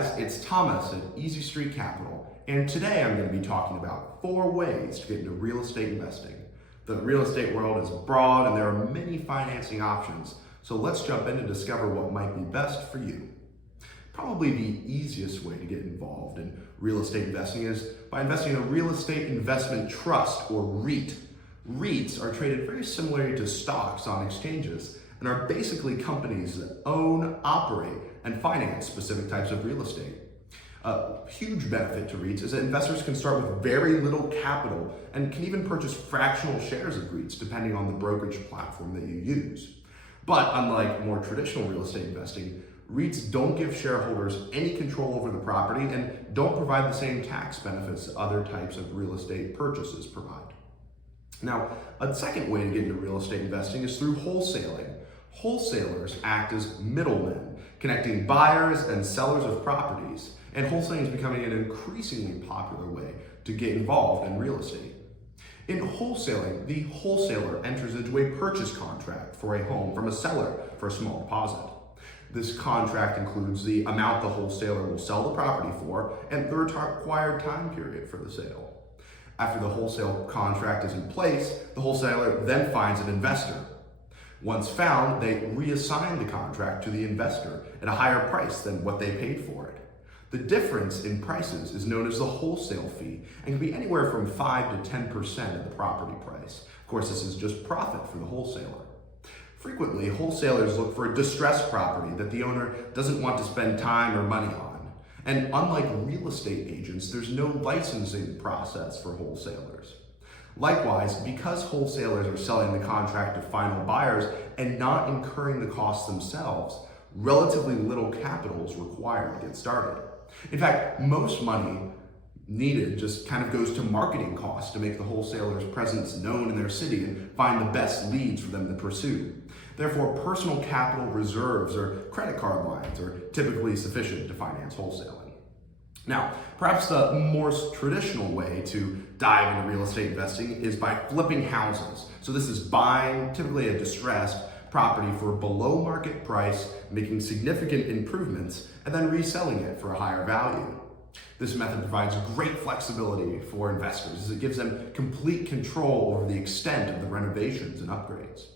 guys, it's Thomas at Easy Street Capital, and today I'm going to be talking about 4 ways to get into real estate investing. The real estate world is broad and there are many financing options, so let's jump in and discover what might be best for you. Probably the easiest way to get involved in real estate investing is by investing in a real estate investment trust, or REIT. REITs are traded very similarly to stocks on exchanges and are basically companies that own, operate, and finance specific types of real estate. A huge benefit to REITs is that investors can start with very little capital and can even purchase fractional shares of REITs depending on the brokerage platform that you use. But unlike more traditional real estate investing, REITs don't give shareholders any control over the property and don't provide the same tax benefits that other types of real estate purchases provide. Now, a second way to get into real estate investing is through wholesaling. Wholesalers act as middlemen, connecting buyers and sellers of properties, and wholesaling is becoming an increasingly popular way to get involved in real estate. In wholesaling, the wholesaler enters into a purchase contract for a home from a seller for a small deposit. This contract includes the amount the wholesaler will sell the property for and the required time period for the sale. After the wholesale contract is in place, the wholesaler then finds an investor. Once found, they reassign the contract to the investor at a higher price than what they paid for it. The difference in prices is known as the wholesale fee and can be anywhere from 5 to 10% of the property price. Of course, this is just profit for the wholesaler. Frequently, wholesalers look for a distressed property that the owner doesn't want to spend time or money on. And unlike real estate agents, there's no licensing process for wholesalers. Likewise, because wholesalers are selling the contract to final buyers and not incurring the costs themselves, relatively little capital is required to get started. In fact, most money needed just kind of goes to marketing costs to make the wholesaler's presence known in their city and find the best leads for them to pursue. Therefore, personal capital reserves or credit card lines are typically sufficient to finance wholesaling. Now, perhaps the more traditional way to dive into real estate investing is by flipping houses. So this is buying typically a distressed property for below market price, making significant improvements, and then reselling it for a higher value. This method provides great flexibility for investors as it gives them complete control over the extent of the renovations and upgrades.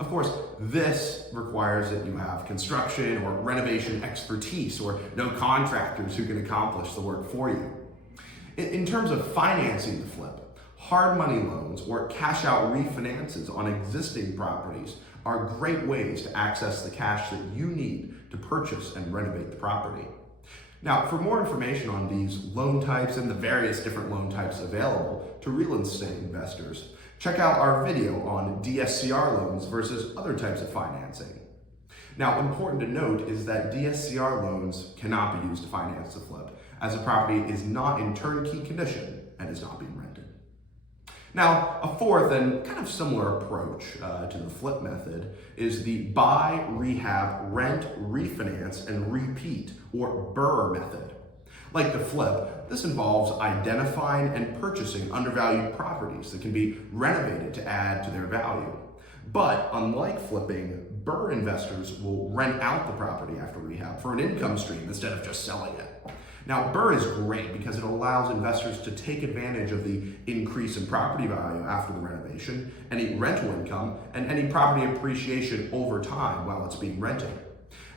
Of course, this requires that you have construction or renovation expertise or know contractors who can accomplish the work for you. In terms of financing the flip, hard money loans or cash out refinances on existing properties are great ways to access the cash that you need to purchase and renovate the property. Now, for more information on these loan types and the various different loan types available to real estate investors, check out our video on DSCR loans versus other types of financing. Now, important to note is that DSCR loans cannot be used to finance the flip, as the property is not in turnkey condition and is not being rented. Now, a fourth and kind of similar approach to the flip method is the buy, rehab, rent, refinance, and repeat, or BRRRR method. Like the flip, this involves identifying and purchasing undervalued properties that can be renovated to add to their value. But unlike flipping, BRRRR investors will rent out the property after rehab for an income stream instead of just selling it. Now, BRRRR is great because it allows investors to take advantage of the increase in property value after the renovation, any rental income, and any property appreciation over time while it's being rented.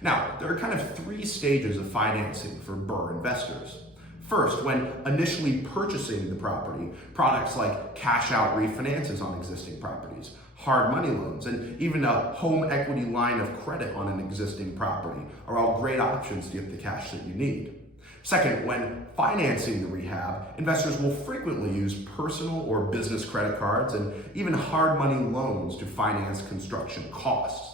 Now, there are kind of 3 stages of financing for BRRRR investors. First, when initially purchasing the property, products like cash out refinances on existing properties, hard money loans, and even a home equity line of credit on an existing property are all great options to get the cash that you need. Second, when financing the rehab, investors will frequently use personal or business credit cards and even hard money loans to finance construction costs.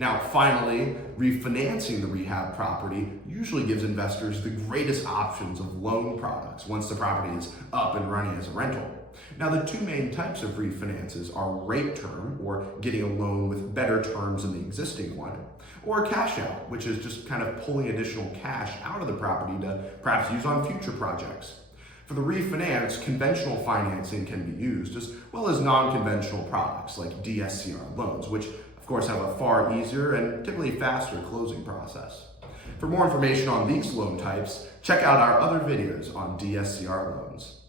Now, finally, refinancing the rehab property usually gives investors the greatest options of loan products once the property is up and running as a rental. Now, the 2 main types of refinances are rate term, or getting a loan with better terms than the existing one, or cash out, which is just kind of pulling additional cash out of the property to perhaps use on future projects. For the refinance, conventional financing can be used, as well as non-conventional products like DSCR loans, which of course have a far easier and typically faster closing process. For more information on these loan types, check out our other videos on DSCR loans.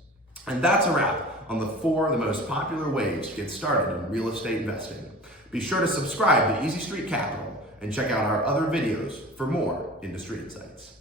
And that's a wrap on the 4 of the most popular ways to get started in real estate investing. Be sure to subscribe to Easy Street Capital and check out our other videos for more industry insights.